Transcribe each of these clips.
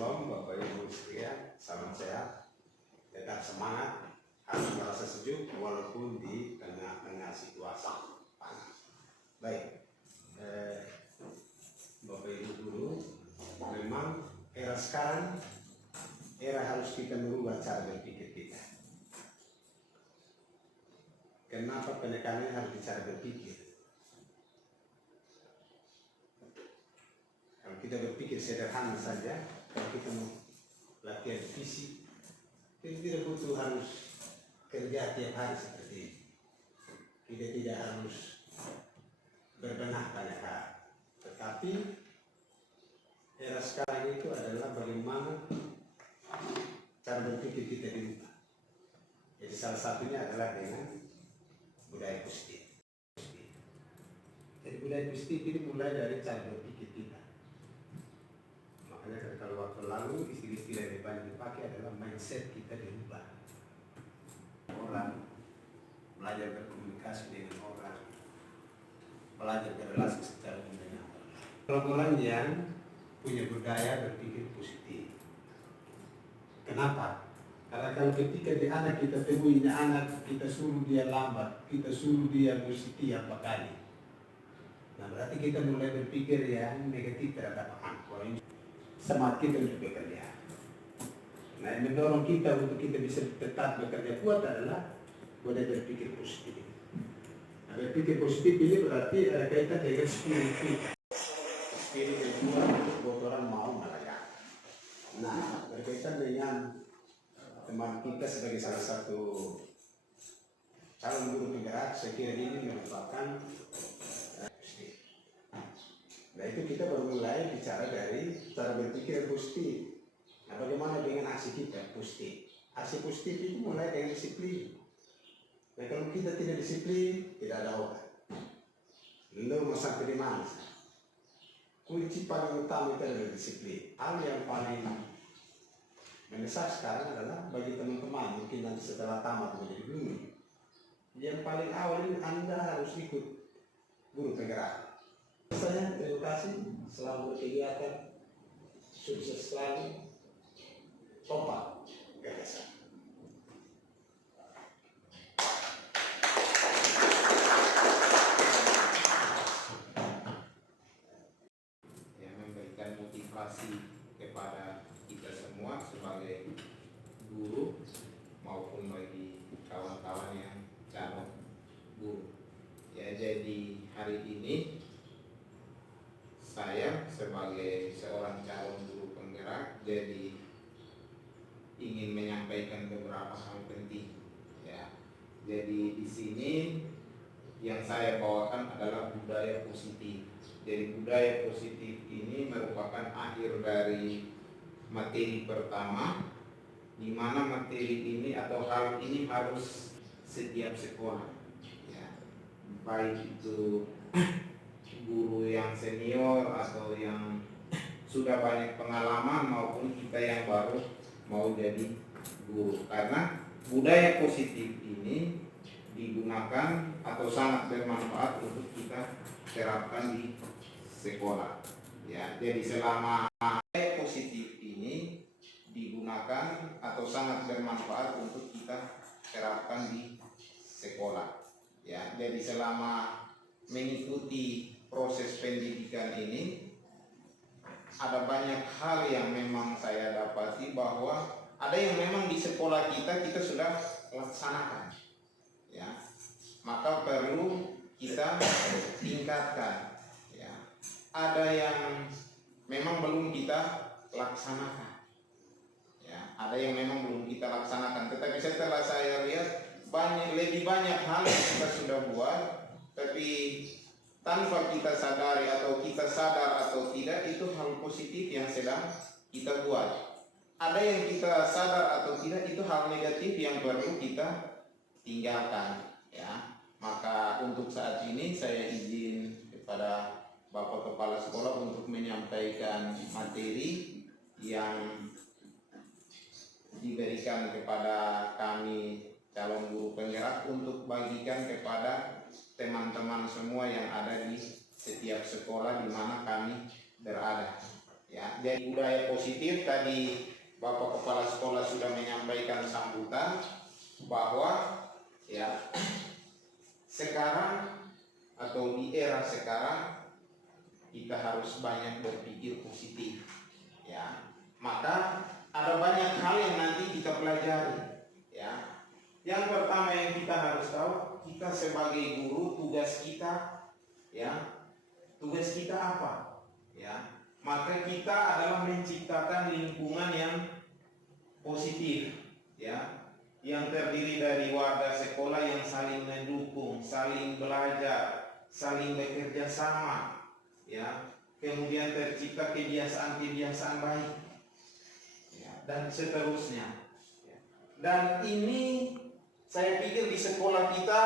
Shalom Bapak Ibu sekalian, salam sehat, tetap semangat, harus merasa sejuk walaupun di tengah-tengah situasi panas. Baik, Bapak Ibu guru, memang era sekarang era harus kita merubah cara berpikir kita. Kenapa penekanannya harus di cara berpikir? Kalau kita berpikir sederhana saja, kalau kita mau latihan fisik, kita tidak butuh harus kerja tiap hari seperti ini. Kita tidak harus berbenah banyak hal. Tetapi era sekarang itu adalah bagaimana cara berpikir kita dirubah. Jadi salah satunya adalah dengan budaya positif. Jadi budaya positif ini mulai dari cara berpikir kita. Makanya kalau waktu lalu istilah-istilah yang banyak dipakai adalah mindset kita dirubah. Orang belajar berkomunikasi dengan orang, belajar berrelasi secara dengan orang. Orang yang punya budaya berpikir positif. Kenapa? Karena kalau ketika di anak kita temuinya anak, kita suruh dia lambat, kita suruh dia mesti tiap kali. Nah berarti kita mulai berpikir yang negatif terhadap anak. Semangat kita untuk bekerja. Nah yang mendorong kita untuk kita bisa tetap bekerja kuat adalah budaya berpikir positif. Nah, berpikir positif ini berarti ada kaitan dengan spirit kita. Spirit yang kuat untuk orang mau melayan. Nah berkaitan dengan teman kita sebagai salah satu calon guru penggerak, saya kira ini merupakan nah itu kita baru mulai bicara dari cara berpikir positif. Nah bagaimana dengan aksi kita positif? Aksi positif itu mulai dengan disiplin. Nah kalau kita tidak disiplin, tidak ada obat. Lo mau sampai di mana? Kunci paling utama itu adalah disiplin. Hal yang paling mendesak sekarang adalah bagi teman-teman mungkin nanti setelah tamat menjadi guru. Yang paling awal ini Anda harus ikut guru penggerak. Saya terima kasih, selamat berkegiatan, sukses selalu, kompak, gagasan. Yang memberikan motivasi kepada kita semua sebagai guru maupun bagi kawan-kawan yang calon guru. Ya jadi hari ini saya sebagai seorang calon guru penggerak jadi ingin menyampaikan beberapa hal penting ya. Jadi di sini yang saya bawakan adalah budaya positif. Jadi budaya positif ini merupakan akhir dari materi pertama, di mana materi ini atau hal ini harus setiap sekolah ya. Baik itu guru yang senior atau yang sudah banyak pengalaman maupun kita yang baru mau jadi guru, karena budaya positif ini digunakan atau sangat bermanfaat untuk kita terapkan di sekolah ya. Jadi selama budaya positif ini digunakan atau sangat bermanfaat untuk kita terapkan di sekolah ya. Jadi selama mengikuti proses pendidikan ini ada banyak hal yang memang saya dapati bahwa ada yang memang di sekolah kita sudah laksanakan ya, maka perlu kita tingkatkan ya. Ada yang memang belum kita laksanakan ya, ada yang memang belum kita laksanakan, tetapi setelah saya lihat lebih banyak hal yang kita sudah buat tapi tanpa kita sadari atau kita sadar atau tidak itu hal positif yang sedang kita buat. Ada yang kita sadar atau tidak itu hal negatif yang perlu kita tinggalkan ya. Maka untuk saat ini saya izin kepada Bapak Kepala Sekolah untuk menyampaikan materi yang diberikan kepada kami calon guru penggerak untuk bagikan kepada teman-teman semua yang ada di setiap sekolah di mana kami berada Ya, jadi budaya positif tadi Bapak Kepala Sekolah sudah menyampaikan sambutan bahwa ya sekarang atau di era sekarang kita harus banyak berpikir positif. Ya, maka ada banyak hal yang nanti kita pelajari. Ya, yang pertama yang kita harus tahu, kita sebagai guru tugas kita, ya, tugas kita apa? Ya, maka kita adalah menciptakan lingkungan yang positif, ya, yang terdiri dari warga sekolah yang saling mendukung, saling belajar, saling bekerja sama, ya, kemudian tercipta kebiasaan-kebiasaan baik, ya, dan seterusnya. Dan ini saya pikir di sekolah kita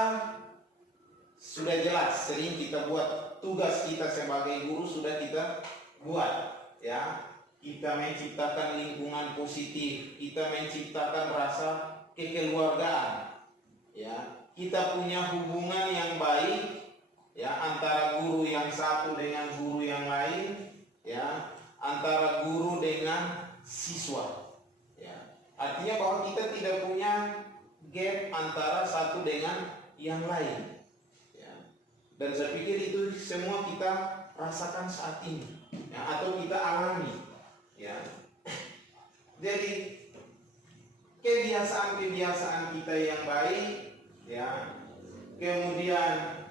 sudah jelas, sering kita buat tugas kita sebagai guru sudah kita buat, ya. Kita menciptakan lingkungan positif, kita menciptakan rasa kekeluargaan, ya. Kita punya hubungan yang baik, ya, antara guru yang satu dengan guru yang lain, ya, antara guru dengan siswa, ya. Artinya bahwa kita tidak punya gap antara satu dengan yang lain, ya. Dan saya pikir itu semua kita rasakan saat ini, ya, atau kita alami. Ya, jadi kebiasaan-kebiasaan kita yang baik, ya, kemudian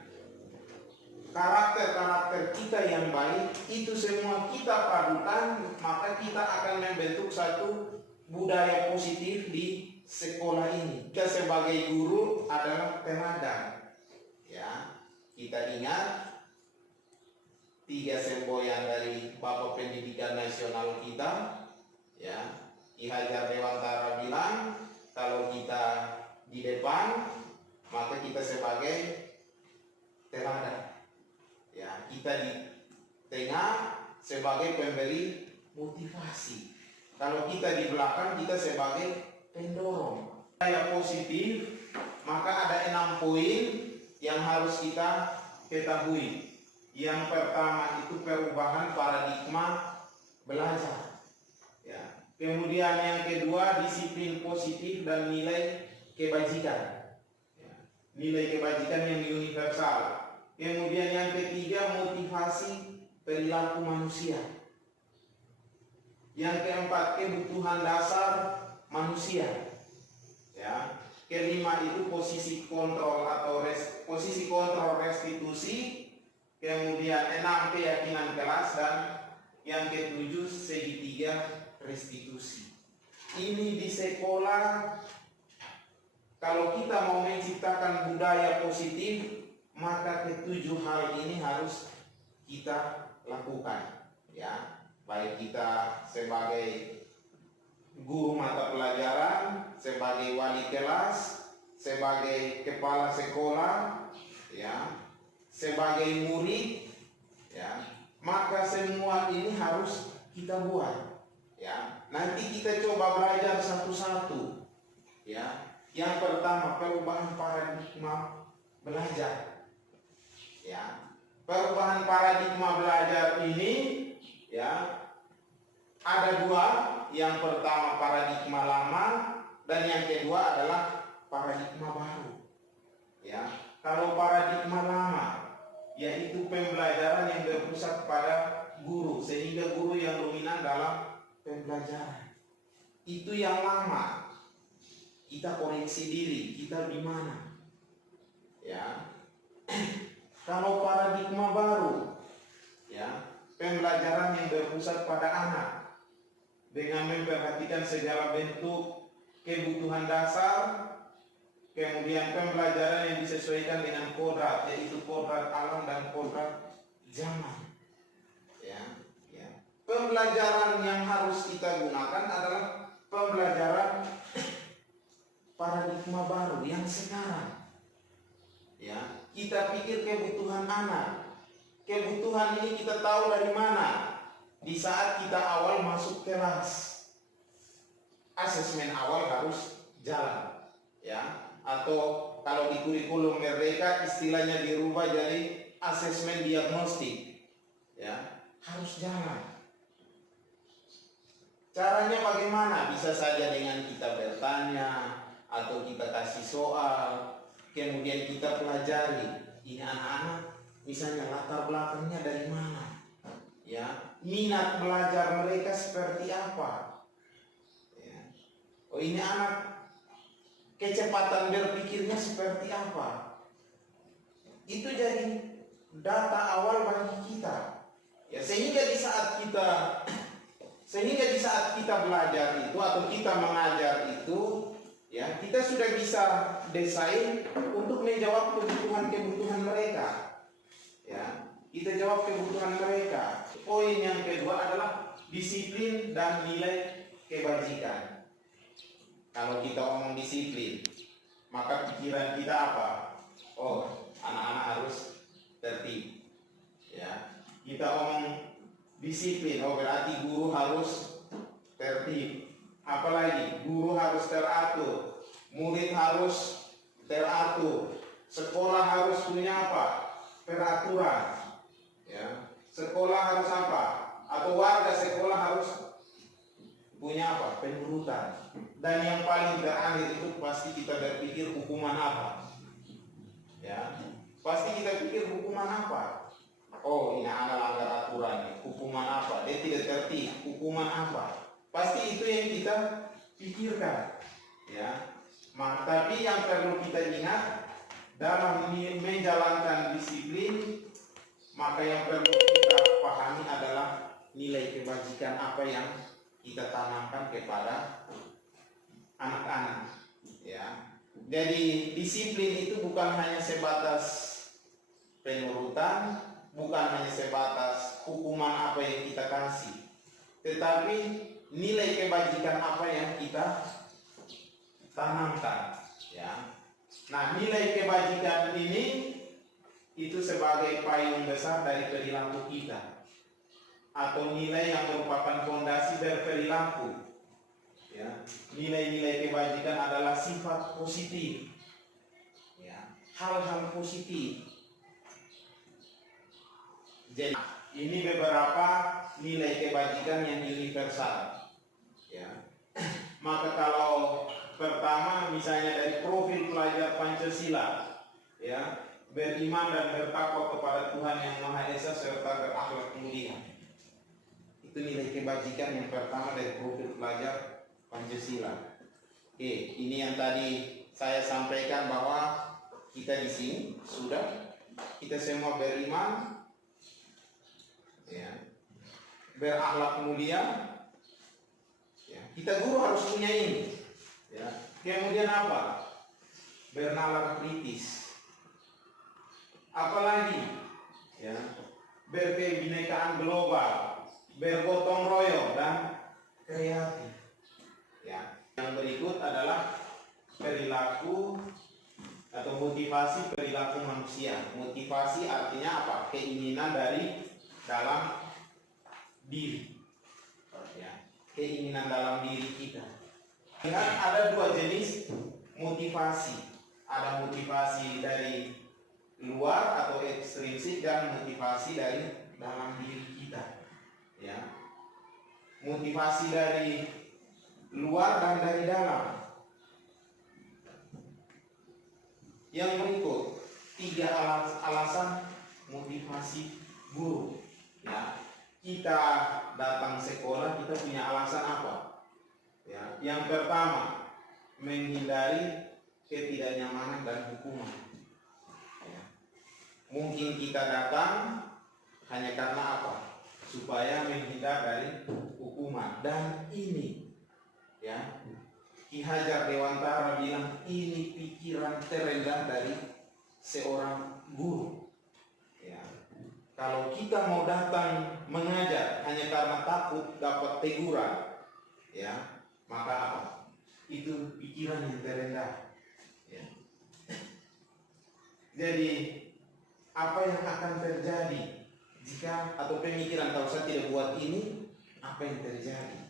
karakter-karakter kita yang baik, itu semua kita padukan, maka kita akan membentuk satu budaya positif di sekolah ini. Kita sebagai guru adalah teladan, ya. Kita ingat 3 semboyan dari Bapak Pendidikan Nasional kita, ya. Ki Hajar Dewantara bilang kalau kita di depan maka kita sebagai teladan, ya. Kita di tengah sebagai pemberi motivasi, kalau kita di belakang kita sebagai pendorong. Budaya positif, maka ada 6 poin yang harus kita ketahui. Yang pertama itu perubahan paradigma belajar, ya. Kemudian yang kedua disiplin positif dan nilai kebajikan, ya. Nilai kebajikan yang universal. Kemudian yang ketiga motivasi perilaku manusia. Yang keempat kebutuhan dasar manusia, ya. Kelima itu posisi kontrol atau posisi kontrol restitusi. Kemudian 6 keyakinan kelas, dan yang ke-7 segitiga restitusi. Ini di sekolah, kalau kita mau menciptakan budaya positif, maka ke-7 hal ini harus kita lakukan, ya. Baik kita sebagai guru mata pelajaran, sebagai wali kelas, sebagai kepala sekolah, ya, sebagai murid, ya, maka semua ini harus kita buat, ya. Nanti kita coba belajar satu-satu, ya. Yang pertama perubahan paradigma belajar, ya. Perubahan paradigma belajar ini, ya, ada 2. Yang pertama paradigma lama dan yang kedua adalah paradigma baru, ya. Kalau paradigma lama yaitu pembelajaran yang berpusat pada guru, sehingga guru yang dominan dalam pembelajaran. Itu yang lama. Kita koreksi diri, kita di mana? Ya. Kalau paradigma baru, ya, pembelajaran yang berpusat pada anak dengan memperhatikan segala bentuk kebutuhan dasar. Kemudian pembelajaran yang disesuaikan dengan kodrat, yaitu kodrat alam dan kodrat zaman, ya, ya. Pembelajaran yang harus kita gunakan adalah pembelajaran paradigma baru yang sekarang, ya. Kita pikir kebutuhan anak, kebutuhan ini kita tahu dari mana? Di saat kita awal masuk kelas, asesmen awal harus jalan, ya. Atau kalau di kurikulum Merdeka istilahnya dirubah jadi asesmen diagnostik, ya, harus jalan. Caranya bagaimana? Bisa saja dengan kita bertanya atau kita kasih soal, kemudian kita pelajari ini anak-anak misalnya latar belakangnya dari mana, ya, minat belajar mereka seperti apa, ya. Oh, ini anak kecepatan berpikirnya seperti apa. Itu jadi data awal bagi kita, ya, sehingga di saat kita belajar itu atau kita mengajar itu, ya, kita sudah bisa desain untuk menjawab kebutuhan mereka, ya, kita jawab kebutuhan mereka. Poin yang kedua adalah disiplin dan nilai kebajikan. Kalau kita omong disiplin, maka pikiran kita apa? Oh, anak-anak harus tertib, ya. Kita omong disiplin, oh berarti guru harus tertib. Apalagi guru harus teratur, murid harus teratur, sekolah harus punya apa? Peraturan, ya. Sekolah harus apa? Atau warga sekolah harus punya apa? Penurutan. Dan yang paling terakhir itu pasti kita berpikir hukuman apa, ya. Pasti kita pikir hukuman apa? Oh, ini anak langgar aturan, hukuman apa? Dia tidak tertib, hukuman apa? Pasti itu yang kita pikirkan, ya. Tapi yang perlu kita ingat dalam menjalankan disiplin, maka yang perlu kita pahami adalah nilai kebajikan apa yang kita tanamkan kepada anak-anak, ya. Jadi disiplin itu bukan hanya sebatas penurutan, bukan hanya sebatas hukuman apa yang kita kasih, tetapi nilai kebajikan apa yang kita tanamkan, ya. Nah, nilai kebajikan ini itu sebagai payung besar dari perilaku kita, atau nilai yang merupakan fondasi berperilaku, ya. Nilai-nilai kebajikan adalah sifat positif, ya, hal-hal positif. Jadi ini beberapa nilai kebajikan yang universal, ya. Maka kalau pertama misalnya dari profil pelajar Pancasila, ya, beriman dan bertakwa kepada Tuhan yang Maha Esa serta berakhlak mulia. Itu nilai kebajikan yang pertama dari profil pelajar Pancasila. Oke, ini yang tadi saya sampaikan bahwa kita di sini sudah, kita semua beriman, ya, berakhlak mulia, ya. Kita guru harus punya ini, ya. Kemudian apa? Bernalar kritis. Apalagi, ya, berkebinekaan global, bergotong royong dan kreatif, ya. Yang berikut adalah perilaku atau motivasi perilaku manusia. Motivasi artinya apa? Keinginan dari dalam diri, ya, keinginan dalam diri kita. Lihat, ada dua jenis motivasi. Ada motivasi dari luar atau ekstrinsik dan motivasi dari dalam diri kita, ya. Motivasi dari luar dan dari dalam. Yang berikut 3 alasan motivasi guru, ya. Kita datang sekolah, kita punya alasan apa, ya. Yang pertama, menghindari ketidaknyamanan dan hukuman, ya. Mungkin kita datang hanya karena apa? Supaya menghindar dari hukuman. Dan ini, ya, Ki Hajar Dewantara bilang ini pikiran terendah dari seorang guru, ya. Kalau kita mau datang mengajar hanya karena takut dapat teguran, ya, maka apa? Itu pikiran yang terendah, ya. Jadi apa yang akan terjadi jika, atau pemikiran, kalau saya tidak buat ini, apa yang terjadi?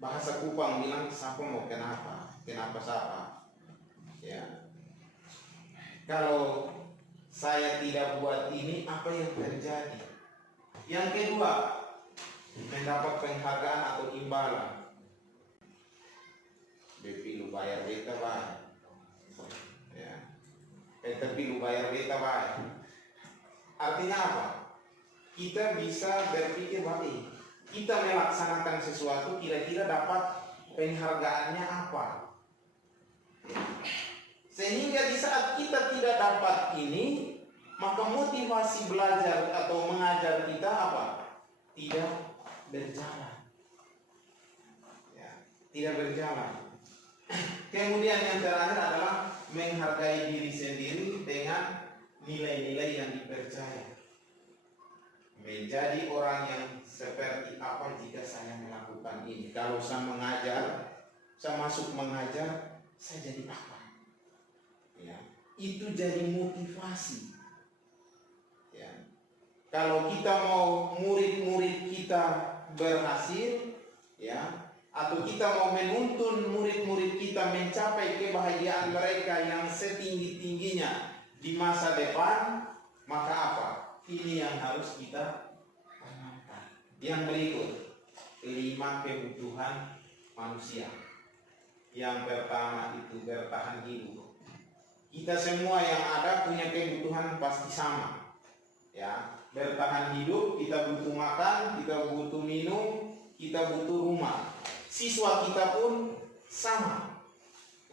Bahasa Kupang bilang siapa mau kenapa siapa, ya. Kalau saya tidak buat ini, apa yang terjadi? Yang kedua, mendapat penghargaan atau imbalan. Tapi lu bayar beta baik, ya. Tapi lu bayar beta baik. Artinya apa? Kita bisa berpikir baik. Kita melaksanakan sesuatu kira-kira dapat penghargaannya apa? Sehingga di saat kita tidak dapat ini, maka motivasi belajar atau mengajar kita apa? Tidak berjalan. Ya, tidak berjalan. Kemudian yang terakhir adalah menghargai diri sendiri dengan nilai-nilai yang dipercaya. Menjadi orang yang seperti apa jika saya melakukan ini? Kalau saya mengajar, saya masuk mengajar, saya jadi apa? Ya, itu jadi motivasi. Ya. Kalau kita mau murid-murid kita berhasil, ya, atau kita mau menuntun murid-murid kita mencapai kebahagiaan mereka yang setinggi-tingginya di masa depan, maka apa? Ini yang harus kita tanamkan. Yang berikut, 5 kebutuhan manusia. Yang pertama itu bertahan hidup. Kita semua yang ada punya kebutuhan pasti sama. Ya, bertahan hidup, kita butuh makan, kita butuh minum, kita butuh rumah. Siswa kita pun sama.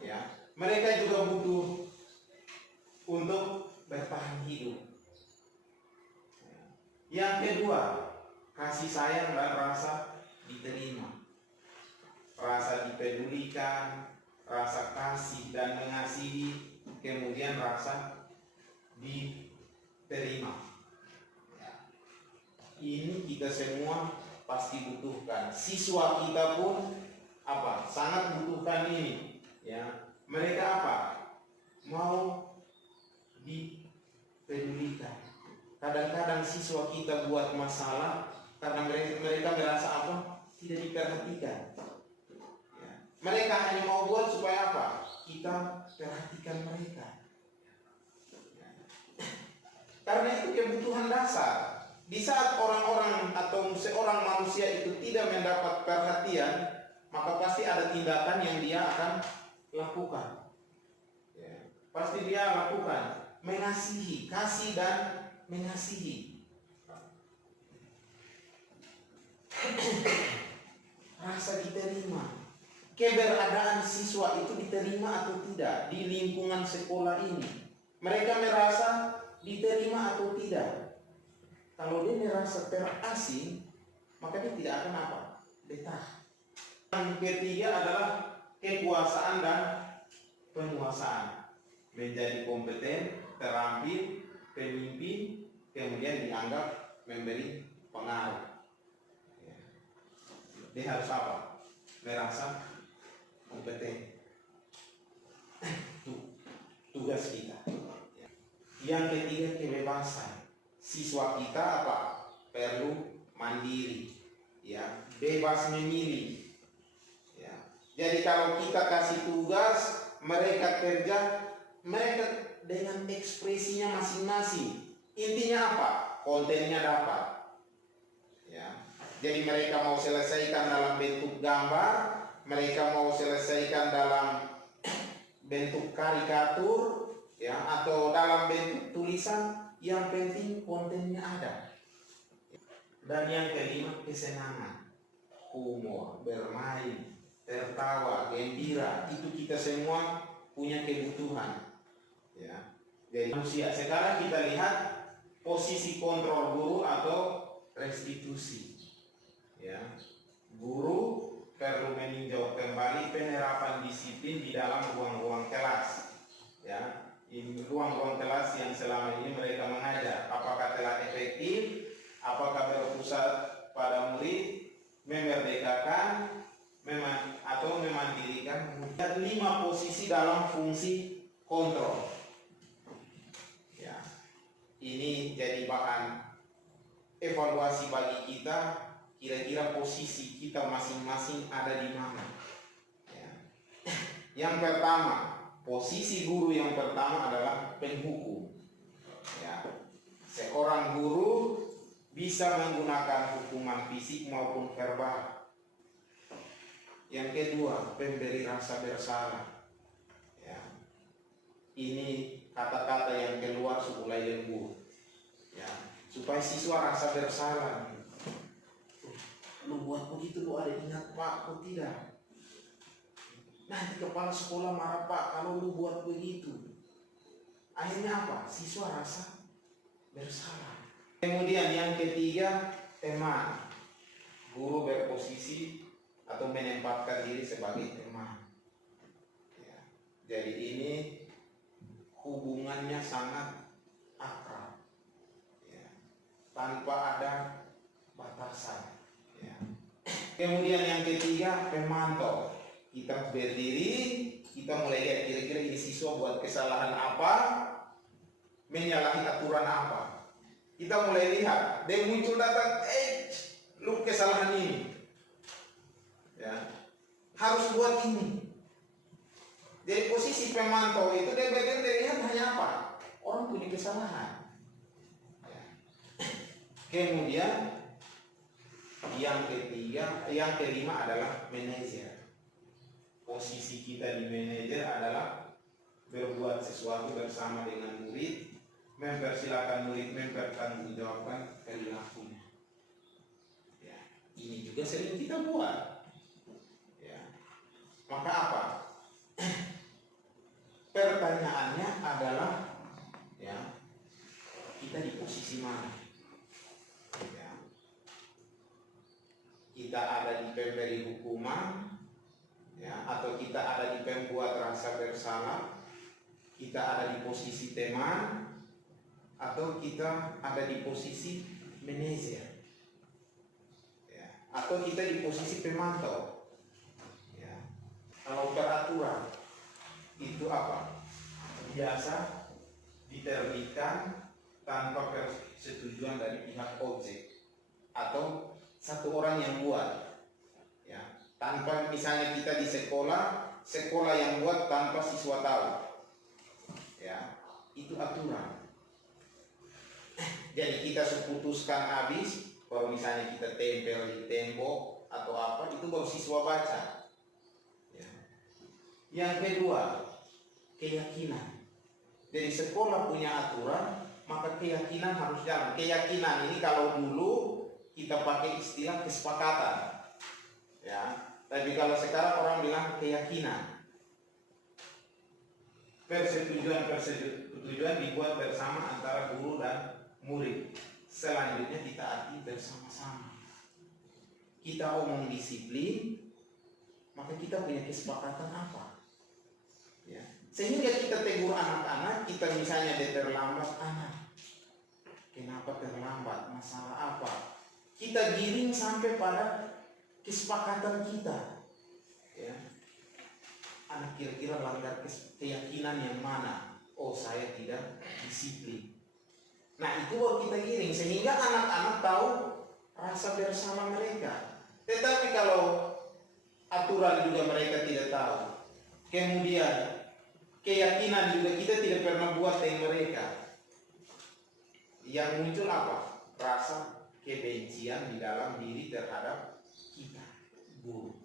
Ya, mereka juga butuh untuk bertahan hidup. Yang kedua, kasih sayang dan rasa diterima. Rasa dipedulikan, rasa kasih dan mengasihi, kemudian rasa diterima. Ya. Ini kita semua pasti butuhkan. Siswa kita pun apa? Sangat butuhkan ini. Ya. Mereka apa? Mau dipedulikan. Kadang-kadang siswa kita buat masalah karena mereka merasa apa? Tidak diperhatikan. Ya. Mereka hanya mau buat supaya apa? Kita perhatikan mereka. Ya. Karena itu kebutuhan dasar. Di saat orang-orang atau seorang manusia itu tidak mendapat perhatian, maka pasti ada tindakan yang dia akan lakukan. Ya. Pasti dia lakukan mengasihi, kasih dan mengasihi. Rasa diterima. Keberadaan siswa itu diterima atau tidak di lingkungan sekolah ini. Mereka merasa diterima atau tidak. Kalau dia merasa terasing, maka dia tidak akan apa? Betah. Yang ketiga adalah kekuasaan dan penguasaan. Menjadi kompeten, terampil, pemimpin, kemudian dianggap memberi pengaruh. Ya. Dia harus apa? Merasa kompeten. Tugas kita. Ya. Yang ketiga, kebebasan. Siswa kita apa? Perlu mandiri. Ya, bebas memilih. Ya. Jadi kalau kita kasih tugas, mereka kerja, mereka dengan ekspresinya masing-masing. Intinya apa? Kontennya dapat. Ya. Jadi mereka mau selesaikan dalam bentuk gambar, mereka mau selesaikan dalam bentuk karikatur, ya, atau dalam bentuk tulisan, yang penting kontennya ada. Dan yang kelima, kesenangan, humor, bermain, tertawa, gembira, itu kita semua punya kebutuhan. Ya. Jadi manusia sekarang kita lihat posisi kontrol guru atau restitusi. Ya. Guru perlu meninjau kembali penerapan disiplin di dalam ruang-ruang kelas. Ya. Ini ruang-ruang kelas yang selama ini mereka mengajar, apakah telah efektif, apakah berpusat pada murid, memerdekakan, atau memandirikan. Dan 5 posisi dalam fungsi kontrol. Ya, ini jadi bahan evaluasi bagi kita. Kira-kira posisi kita masing-masing ada di mana. Ya. Yang pertama, posisi guru yang pertama adalah penghukum. Ya. Seorang guru bisa bisa menggunakan hukuman fisik maupun verbal. Yang kedua, pemberi rasa bersalah. Ya. Ini kata-kata yang keluar mulai lembut. Ya. Supaya siswa rasa bersalah. Lu buat begitu, lu ada ingat Pak, kok tidak? Nanti kepala sekolah marah Pak kalau lu buat begitu. Akhirnya apa? Siswa rasa bersalah. Kemudian yang ketiga, teman. Guru berposisi atau menempatkan diri sebagai teman. Ya. Jadi ini hubungannya sangat akrab, ya. Tanpa ada batasan. Ya. Kemudian yang ketiga, pemantau. Kita berdiri, kita mulai lihat kira-kira ini siswa buat kesalahan apa, menyalahi aturan apa. Kita mulai lihat, dia muncul datang, lu kesalahan ini. Ya, harus buat ini. Jadi posisi pemantau itu dia lihat hanya apa? Orang punya kesalahan. Ya. Kemudian yang kelima adalah manajer. Posisi kita di manajer adalah berbuat sesuatu bersama dengan murid, mempersilahkan murid mempertanggungjawabkan perilakunya. Ya, ini juga sering kita buat. Maka apa? Pertanyaannya adalah, ya, kita di posisi mana? Ya. Kita ada di pemberi hukuman, ya, atau kita ada di pembuat rasa bersalah? Kita ada di posisi teman, atau kita ada di posisi manajer? Ya. Atau kita di posisi pemantau? Kalau peraturan itu apa? Biasa diterbitkan tanpa persetujuan dari pihak objek atau satu orang yang buat. Ya, tanpa misalnya kita di sekolah yang buat tanpa siswa tahu. Ya, itu aturan. Jadi kita seputuskan habis, baru misalnya kita tempel di tembok atau apa, itu baru siswa baca. Yang kedua, keyakinan. Jadi sekolah punya aturan, maka keyakinan harus jalan. Keyakinan ini kalau dulu kita pakai istilah kesepakatan, ya. Tapi kalau sekarang orang bilang keyakinan. Persetujuan dibuat bersama antara guru dan murid. Selanjutnya ditaati bersama-sama. Kita omong disiplin, maka kita punya kesepakatan apa? Ya. Sehingga kita tegur anak-anak, kita misalnya dia terlambat, anak, kenapa terlambat? Masalah apa? Kita giring sampai pada kesepakatan kita. Ya. Anak kira-kira langgar keyakinan yang mana? Oh, saya tidak disiplin. Nah, itu baru kita giring sehingga anak-anak tahu rasa bersalah mereka. Tetapi kalau aturan juga mereka tidak tahu, kemudian keyakinan juga kita tidak pernah buat dengan mereka, yang muncul apa? Rasa kebencian di dalam diri terhadap kita, guru.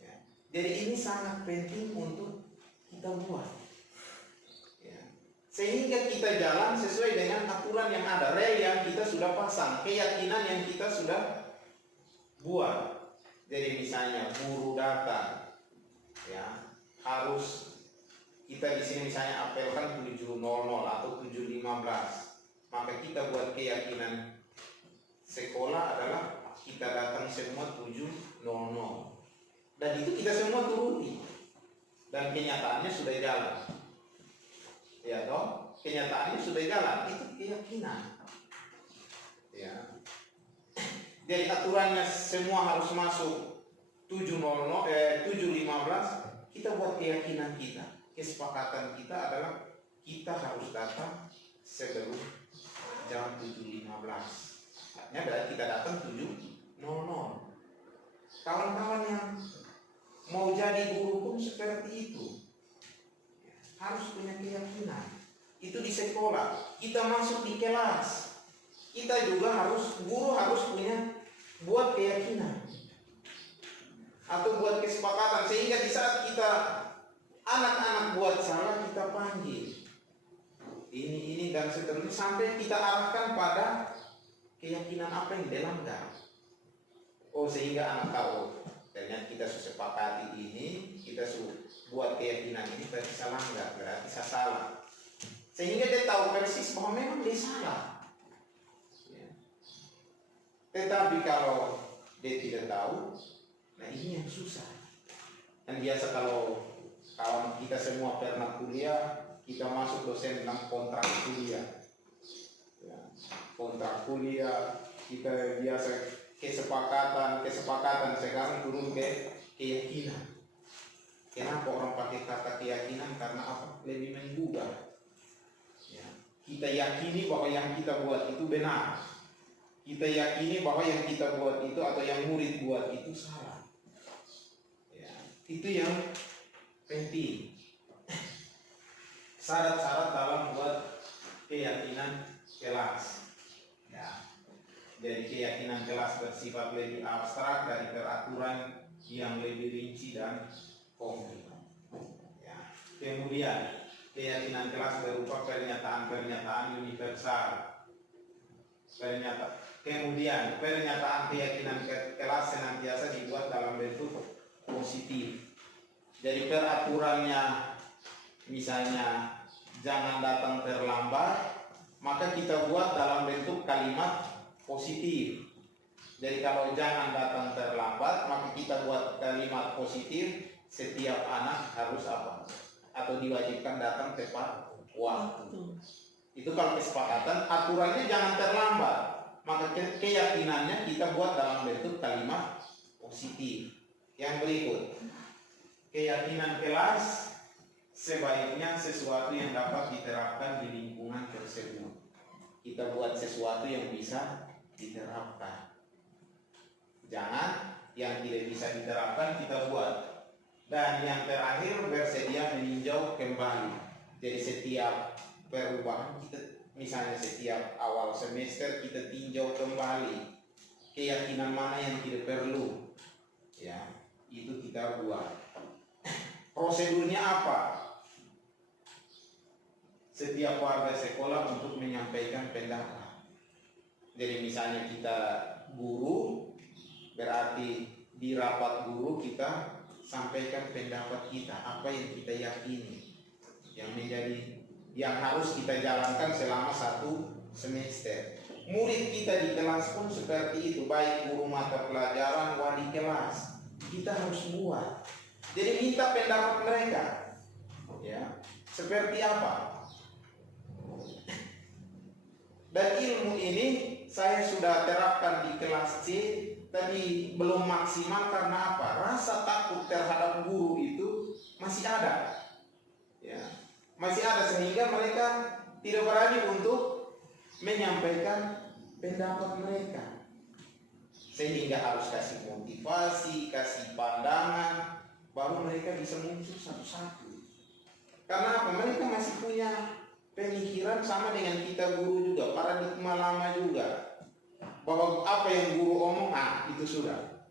Ya. Jadi ini sangat penting untuk kita buat, ya. Sehingga kita jalan sesuai dengan aturan yang ada, rel yang kita sudah pasang, keyakinan yang kita sudah buat. Jadi misalnya guru datang, ya, harus kita di sini misalnya apelkan 7.00 atau 7.15, maka kita buat keyakinan sekolah adalah kita datang semua 7.00, dan itu kita semua turuti, dan kenyataannya sudah jalan. Ya toh, kenyataannya sudah jalan, itu keyakinan. Ya. Jadi aturannya semua harus masuk 7.15, kita buat keyakinan kita. Kesepakatan kita adalah kita harus datang sebelum jam 7.15. Artinya berarti kita datang 7.00. Kawan-kawan yang mau jadi guru pun seperti itu. Harus punya keyakinan. Itu di sekolah. Kita masuk di kelas. kita juga guru harus punya buat keyakinan atau buat kesepakatan, sehingga di saat kita anak-anak buat salah kita panggil ini dan seterusnya sampai kita arahkan pada keyakinan apa yang dilanggar. Oh, sehingga anak tahu ternyata kita sepakati ini, kita buat keyakinan ini berarti salah enggak, berarti saya salah, sehingga dia tahu persis bahwa memang dia salah. Ya. Tetapi kalau dia tidak tahu, nah ini yang susah. Dan biasa kalau kawan kita semua pernah kuliah, kita masuk dosen tentang kontrak kuliah. Ya, kontrak kuliah, kita biasa kesepakatan sekarang turun ke keyakinan. Kenapa orang pakai kata keyakinan? Karena apa? Lebih menggugah. Ya, kita yakini bahwa yang kita buat itu benar. Kita yakini bahwa yang kita buat itu atau yang murid buat itu salah. Ya, itu yang penting. Syarat-syarat dalam buat keyakinan kelas. Ya. Jadi keyakinan kelas bersifat lebih abstrak dari peraturan yang lebih rinci dan konkret. Ya. Kemudian keyakinan kelas berupa pernyataan-pernyataan universal. Kemudian pernyataan keyakinan kelas senantiasa dibuat dalam bentuk positif. Jadi peraturannya misalnya jangan datang terlambat, maka kita buat dalam bentuk kalimat positif. Jadi kalau jangan datang terlambat, maka kita buat kalimat positif, setiap anak harus apa? Atau diwajibkan datang tepat waktu. Itu kalau kesepakatan, aturannya jangan terlambat, maka keyakinannya kita buat dalam bentuk kalimat positif. Yang berikut, keyakinan kelas sebaiknya sesuatu yang dapat diterapkan di lingkungan tersebut. Kita buat sesuatu yang bisa diterapkan. Jangan yang tidak bisa diterapkan kita buat. Dan yang terakhir, bersedia meninjau kembali. Jadi setiap perubahan kita, misalnya setiap awal semester kita tinjau kembali keyakinan mana yang tidak perlu. Ya, itu kita buat. Prosedurnya apa? Setiap warga sekolah untuk menyampaikan pendapat. Jadi misalnya kita guru, berarti di rapat guru kita sampaikan pendapat kita, apa yang kita yakini, yang harus kita jalankan selama 1 semester. Murid kita di kelas pun seperti itu, baik guru mata pelajaran, wali kelas, kita harus buat. Jadi minta pendapat mereka, ya, seperti apa? Dan ilmu ini saya sudah terapkan di kelas C, tapi belum maksimal karena apa? Rasa takut terhadap guru itu masih ada, ya, masih ada, sehingga mereka tidak berani untuk menyampaikan pendapat mereka, sehingga harus kasih motivasi, kasih pandangan, baru mereka bisa muncul satu-satu. Karena apa? Mereka masih punya pemikiran sama dengan kita guru juga, paradigma lama juga, bahwa apa yang guru omong, itu sudah.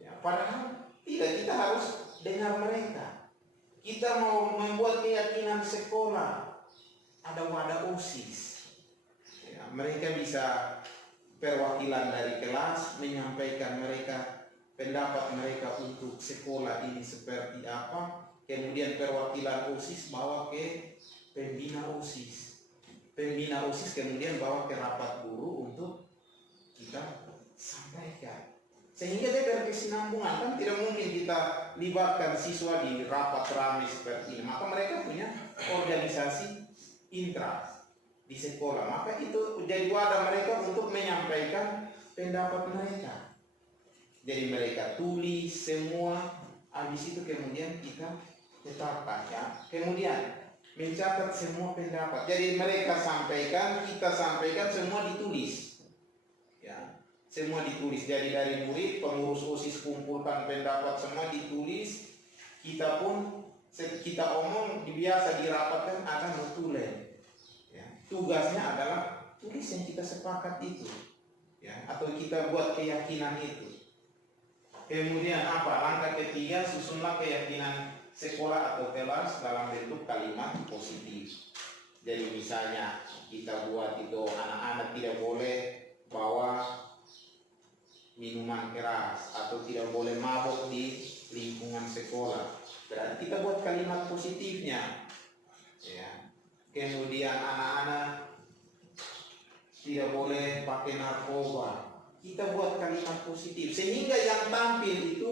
Ya, padahal tidak, kita harus dengar mereka. Kita mau membuat keyakinan sekolah, ada wadah OSIS. Ya, mereka bisa perwakilan dari kelas menyampaikan mereka pendapat mereka untuk sekolah ini seperti apa. Kemudian perwakilan OSIS bawa ke pembina OSIS. Pembina OSIS kemudian bawa ke rapat guru untuk kita sampaikan. Sehingga dia berkesinambungan. Kan tidak mungkin kita libatkan siswa di rapat ramai seperti ini. Maka mereka punya organisasi intra di sekolah. Maka itu jadi wadah mereka untuk menyampaikan pendapat mereka. Jadi mereka tulis semua. Habis itu kemudian kita tetapkan, ya. Kemudian mencatat semua pendapat. Jadi mereka sampaikan, kita sampaikan, semua ditulis. Ya, semua ditulis. Jadi dari murid, pengurus OSIS kumpulkan pendapat semua ditulis. Kita pun kita omong biasa dirapatkan akan notulen. Ya, tugasnya adalah tulis yang kita sepakat itu, ya, atau kita buat keyakinan itu. Kemudian apa? Langkah ketiga, susunlah keyakinan sekolah atau kelas dalam bentuk kalimat positif. Jadi misalnya kita buat itu anak-anak tidak boleh bawa minuman keras atau tidak boleh mabuk di lingkungan sekolah. Berarti kita buat kalimat positifnya. Ya. Kemudian anak-anak tidak boleh pakai narkoba. Kita buat kalimat positif sehingga yang tampil itu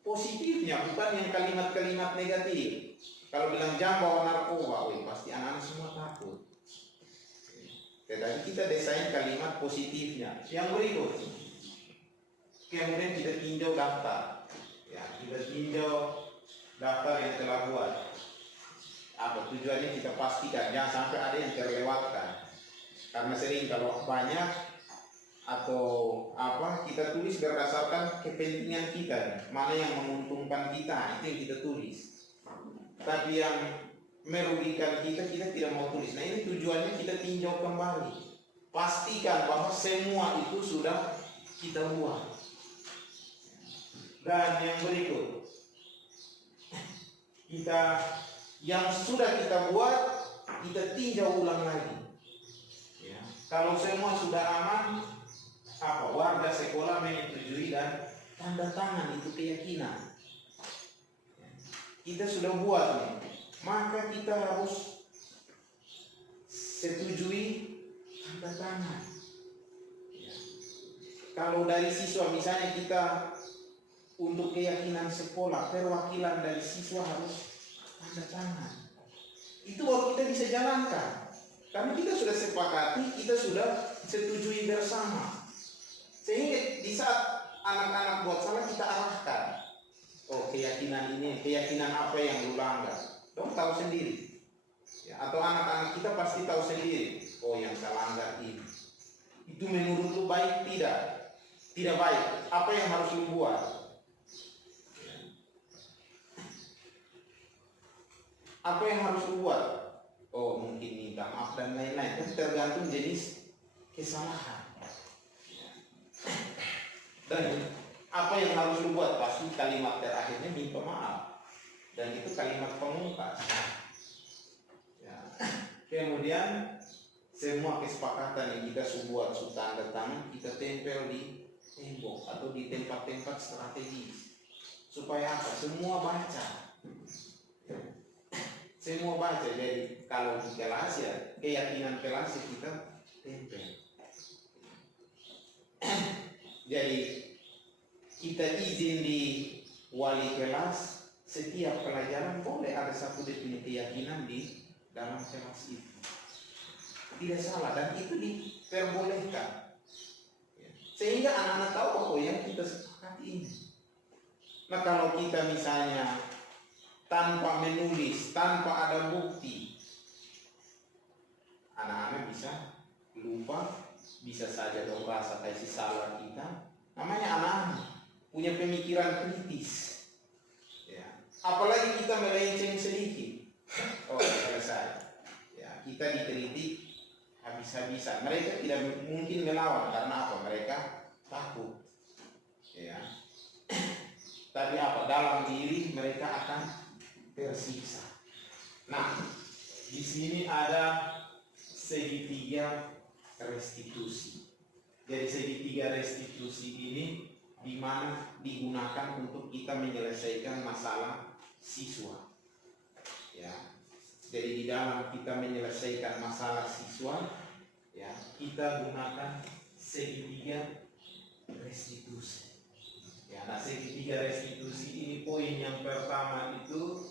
positifnya, bukan yang kalimat-kalimat negatif. Kalau bilang jangan bawa narkoba, pasti anak-anak semua takut. Tetapi kita desain kalimat positifnya. Yang berikut, kemudian kita tinjau daftar. Ya, kita tinjau daftar yang telah buat. Apa tujuannya kita pastikan jangan sampai ada yang terlewatkan. Karena sering kalau banyak atau apa kita tulis berdasarkan kepentingan kita, mana yang menguntungkan kita itu yang kita tulis. Tapi yang merugikan kita tidak mau tulis. Nah ini tujuannya kita tinjau kembali, pastikan bahwa semua itu sudah kita buat. Dan yang berikut, kita yang sudah kita buat kita tinjau ulang lagi. Ya. Kalau semua sudah aman, apa warga sekolah menyetujui dan tanda tangan itu keyakinan. Kita sudah buat nih, maka kita harus setujui tanda tangan. Ya. Kalau dari siswa misalnya kita untuk keyakinan sekolah, perwakilan dari siswa harus tanda tangan. Itu baru kita bisa jalankan. Karena kita sudah sepakati, kita sudah setujui bersama. Sehingga di saat anak-anak buat salah kita arahkan. Oh keyakinan ini, keyakinan apa yang lu langgar? Dong tahu sendiri. Ya, atau anak-anak kita pasti tahu sendiri. Oh yang saya langgar ini. Itu menurut lu baik tidak? Tidak baik. Apa yang harus lu buat? Apa yang harus lu buat? Oh mungkin minta maaf dan lain-lain. Itu tergantung jenis kesalahan. Dan apa yang harus lu buat? Pasti kalimat terakhirnya minta maaf. Dan itu kalimat pemungkas. Ya. Kemudian semua kesepakatan yang kita buat tanda tangan kita tempel di tembok atau di tempat-tempat strategis. Supaya apa? Semua baca. Semua baca. Jadi kalau di kelas ya keyakinan kelas kita tempel. Jadi kita izin di wali kelas setiap pelajaran boleh ada satu definisi keyakinan di dalam kelas itu. Tidak salah dan itu diperbolehkan. Sehingga anak-anak tahu bahwa yang kita sepakati ini. Nah kalau kita misalnya tanpa menulis, tanpa ada bukti, anak-anak bisa lupa, bisa saja dong rasa kasih salah kita. Namanya anak-anak punya pemikiran kritis. Ya. Apalagi kita melenceng sedikit, oh selesai. Ya, kita dikritik habis-habisan. Mereka tidak mungkin melawan karena apa? Mereka takut. Ya. Tapi apa? Dalam diri mereka akan tersiksa. Nah, di sini ada segitiga restitusi. Jadi segitiga restitusi ini di mana digunakan untuk kita menyelesaikan masalah siswa. Ya. Jadi di dalam kita menyelesaikan masalah siswa, ya, kita gunakan segitiga restitusi. Ya, nah segitiga restitusi ini poin yang pertama itu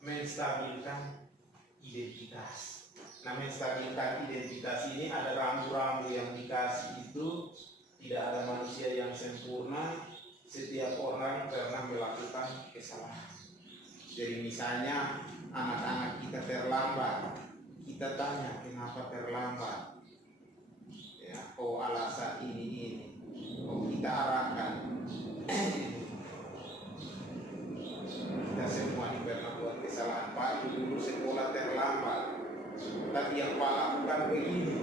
menstabilkan identitas. Nah menstabilkan identitas ini ada rambu-rambu yang dikasih itu. Tidak ada manusia yang sempurna. Setiap orang pernah melakukan kesalahan. Jadi misalnya anak-anak kita terlambat, kita tanya kenapa terlambat. Ya, oh alasan ini. Oh kita arahkan. Kita semua pernah buat kesalahan. Pak dulu sekolah terlambat. Tapi yang Pak lakukan begini.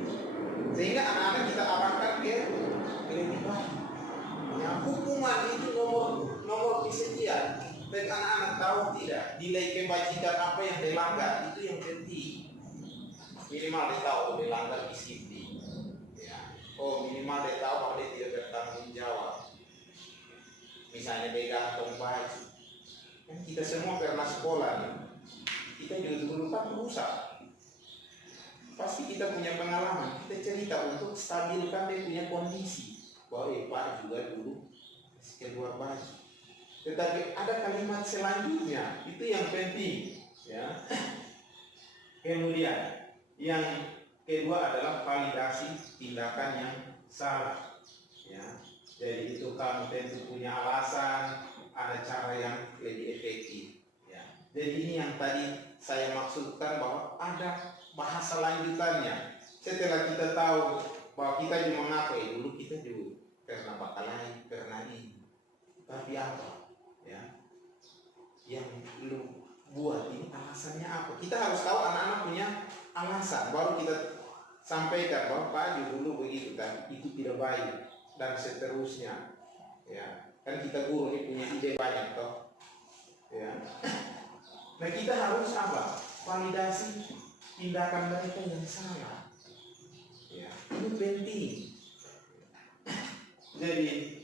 memperhatikan apa yang dilanggar, itu yang penting. Minimal dia tahu dilanggar disiplin. Ya. Oh, minimal dia tahu bahwa dia tidak bertanggung jawab. Misalnya dia gantung baju. Kan kita semua pernah sekolah nih. Kita juga dulu kan berusaha. Pasti kita punya pengalaman. Kita cerita untuk stabilkan dia punya kondisi. Bahwa Pak juga dulu keluar baju. Tetapi ada kalimat selanjutnya, itu yang penting, ya. Kemudian yang kedua adalah validasi tindakan yang salah, ya. Jadi itu kamu tentu punya alasan, ada cara yang lebih efektif, ya. Jadi ini yang tadi saya maksudkan bahwa ada bahasa lanjutannya. Setelah kita tahu bahwa kita juga mengakui dulu kita juga karena bakal lain, karena ini. Tapi apa? Ya, yang lu buat ini alasannya apa? Kita harus tahu anak-anak punya alasan, baru kita sampaikan bahwa Pak Haji dulu begitu kan, itu tidak baik dan seterusnya. Ya, kan kita guru ini punya ide banyak toh. Ya. Nah kita harus apa? Validasi tindakan mereka yang salah. Ya, ini penting. Jadi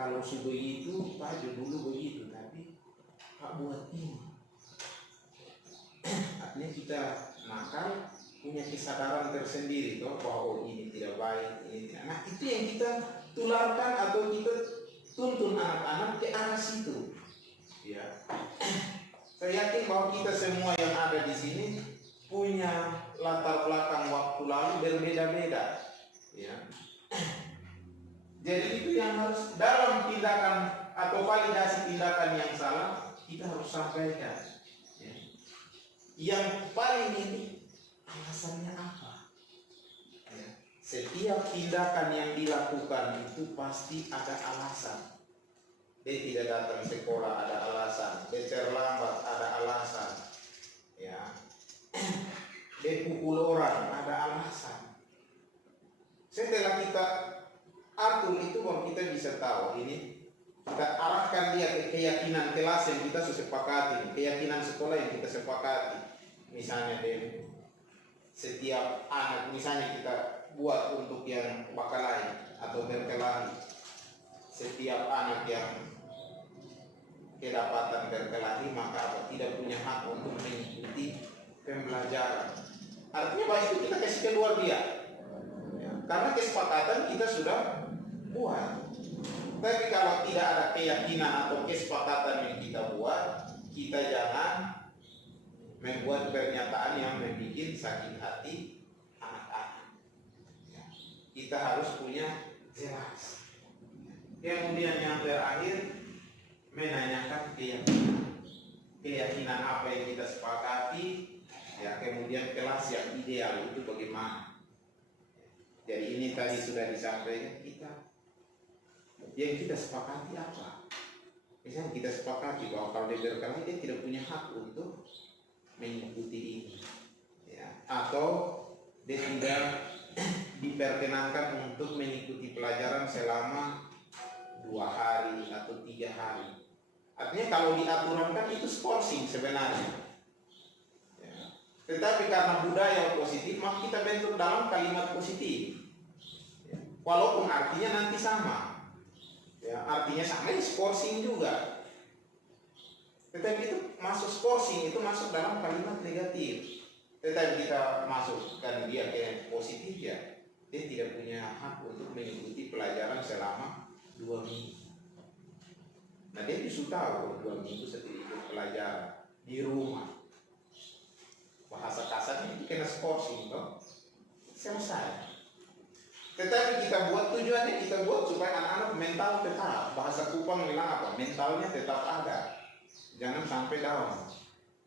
kalau begitu, Pak dulu begitu, tapi Pak buat ini. Artinya kita nakal punya kesadaran tersendiri toh bahwa ini tidak baik, ini tidak. Nah itu yang kita tularkan atau kita tuntun anak-anak ke arah situ. Ya. Saya yakin bahwa kita semua yang ada di sini punya latar belakang waktu lalu berbeda-beda. Ya. Jadi itu yang harus dalam tindakan atau validasi tindakan yang salah kita harus sampaikan. Ya. Yang paling ini alasannya apa? Ya. Setiap tindakan yang dilakukan itu pasti ada alasan. Dia tidak datang sekolah ada alasan, dia terlambat ada alasan. Ya. Dia pukul orang ada alasan. Setelah kita atur itu baru kita bisa tahu ini kita arahkan dia ke keyakinan kelas yang kita sepakati, keyakinan sekolah yang kita sepakati. Misalnya setiap anak misalnya kita buat untuk yang bakalain atau berkelahi, setiap anak yang kedapatan berkelahi maka tidak punya hak untuk mengikuti pembelajaran. Artinya bahwa itu kita kasih keluar dia, ya, karena kesepakatan kita sudah buat. Tapi kalau tidak ada keyakinan atau kesepakatan yang kita buat, kita jangan membuat pernyataan yang membuat sakit hati anak-anak. Ya. Kita harus punya jelas. Kemudian yang terakhir menanyakan keyakinan. Keyakinan apa yang kita sepakati, ya, kemudian kelas yang ideal itu bagaimana. Jadi ini tadi sudah disampaikan kita. Yang kita sepakati apa? Misalnya kita sepakati bahwa kalau dia berkelahi dia tidak punya hak untuk mengikuti ini, ya. Atau dia tidak diperkenankan untuk mengikuti pelajaran selama 2 hari atau 3 hari. Artinya kalau diaturankan itu skorsing sebenarnya. Ya. Tetapi karena budaya positif maka kita bentuk dalam kalimat positif. Ya. Walaupun artinya nanti sama. Ya, artinya sama ya skorsing juga. Tetapi itu masuk skorsing itu masuk dalam kalimat negatif. Tetapi kita masukkan dia ke positif ya, dia tidak punya hak untuk mengikuti pelajaran selama 2 minggu. Nah dia justru tahu 2 minggu setelah itu pelajaran di rumah. Bahasa kasarnya itu kena skorsing toh. Selesai. Tetapi kita buat tujuannya kita buat supaya anak-anak mental tetap. Bahasa Kupang bilang apa? Mentalnya tetap ada. Jangan sampai down.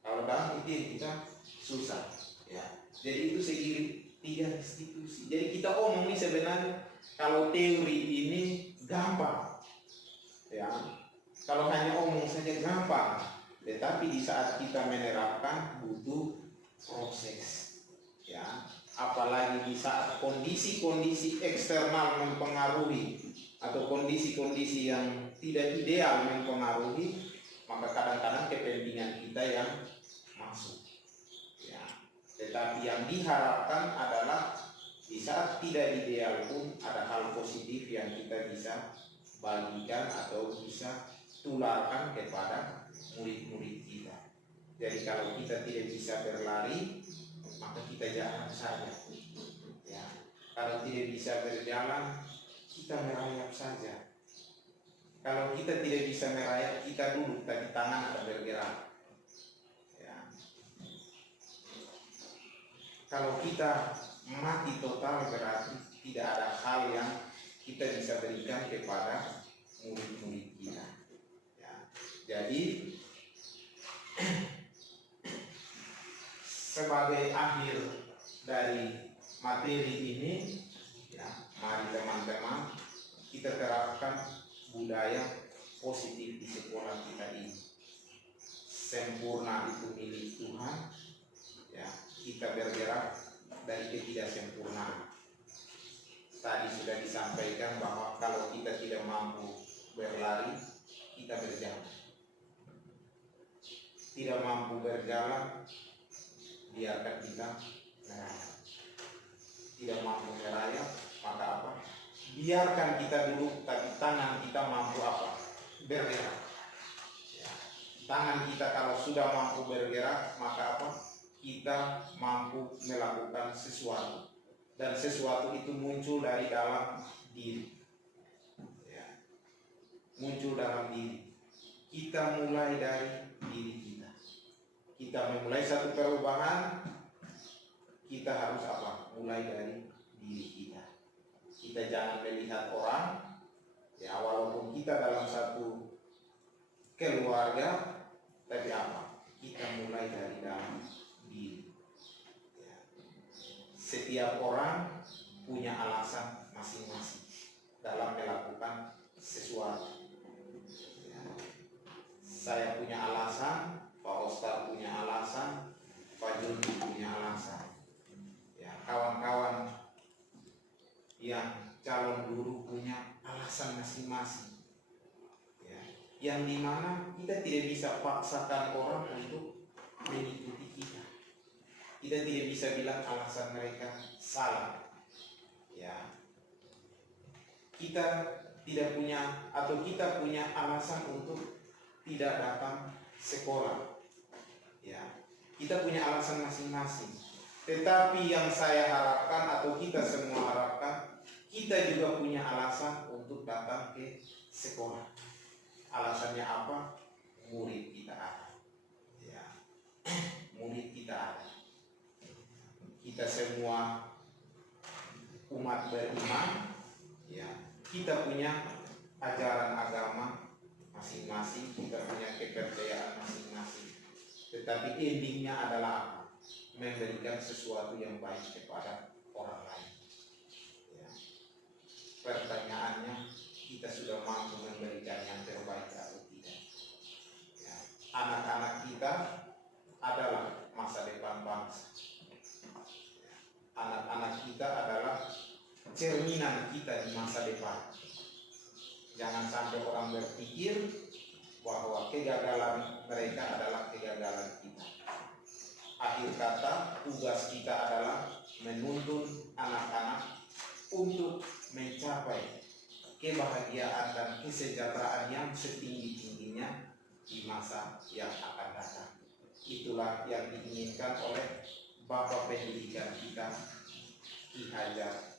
Kalau down itu kita susah. Ya. Jadi itu segi 3 institusi. Jadi kita omong ini sebenarnya kalau teori ini gampang. Ya. Kalau hanya omong saja gampang. Tetapi di saat kita menerapkan butuh proses. Ya. Apalagi di saat kondisi-kondisi eksternal mempengaruhi atau kondisi-kondisi yang tidak ideal mempengaruhi, maka kadang-kadang kepentingan kita yang masuk. Ya. Tetapi yang diharapkan adalah di saat tidak ideal pun ada hal positif yang kita bisa bagikan atau bisa tularkan kepada murid-murid kita. Jadi kalau kita tidak bisa berlari, maka kita jalan saja. Ya. Kalau tidak bisa berjalan, kita merayap saja. Kalau kita tidak bisa merayap, kita duduk tapi tangan ada bergerak. Ya. Kalau kita mati total berarti tidak ada hal yang kita bisa berikan kepada murid-murid kita. Ya. Jadi sebagai akhir dari materi ini, ya, mari teman-teman kita terapkan budaya positif di sekolah kita ini. Sempurna itu milik Tuhan, ya, kita bergerak dari ketidaksempurnaan. Tadi sudah disampaikan bahwa kalau kita tidak mampu berlari, kita berjalan. Tidak mampu berjalan, biarkan kita merayap. Tidak mampu merayap, maka apa? Biarkan kita duduk, tapi tangan kita mampu apa? Bergerak. Ya. Tangan kita kalau sudah mampu bergerak, maka apa? Kita mampu melakukan sesuatu. Dan sesuatu itu muncul dari dalam diri. Ya. Muncul dalam diri. Kita mulai dari diri kita. Kita memulai satu perubahan, kita harus apa? Mulai dari diri kita. Kita jangan melihat orang, ya walaupun kita dalam satu keluarga, tapi apa? Kita mulai dari dalam diri. Ya. Setiap orang punya alasan masing-masing dalam melakukan sesuatu. Ya. Saya punya alasan, Pak Ostar punya alasan, Pak Juni punya alasan. Ya, kawan-kawan yang calon guru punya alasan masing-masing. Ya, yang dimana kita tidak bisa paksakan orang untuk mengikuti kita. Kita tidak bisa bilang alasan mereka salah. Ya, kita tidak punya atau kita punya alasan untuk tidak datang sekolah. Ya, kita punya alasan masing-masing. Tetapi yang saya harapkan atau kita semua harapkan, kita juga punya alasan untuk datang ke sekolah. Alasannya apa? Murid kita ada. Ya. Murid kita ada. Kita semua umat beriman, ya. Kita punya ajaran agama masing-masing, kita punya kepercayaan masing-masing. Tetapi endingnya adalah apa? Memberikan sesuatu yang baik kepada orang lain. Ya. Pertanyaannya, kita sudah mampu memberikan yang terbaik atau tidak? Ya. Anak-anak kita adalah masa depan bangsa. Ya. Anak-anak kita adalah cerminan kita di masa depan. Jangan sampai orang berpikir bahwa kegagalan mereka adalah kegagalan kita. Akhir kata, tugas kita adalah menuntun anak-anak untuk mencapai kebahagiaan dan kesejahteraan yang setinggi-tingginya di masa yang akan datang. Itulah yang diinginkan oleh Bapak Pendidikan kita, Ki Hajar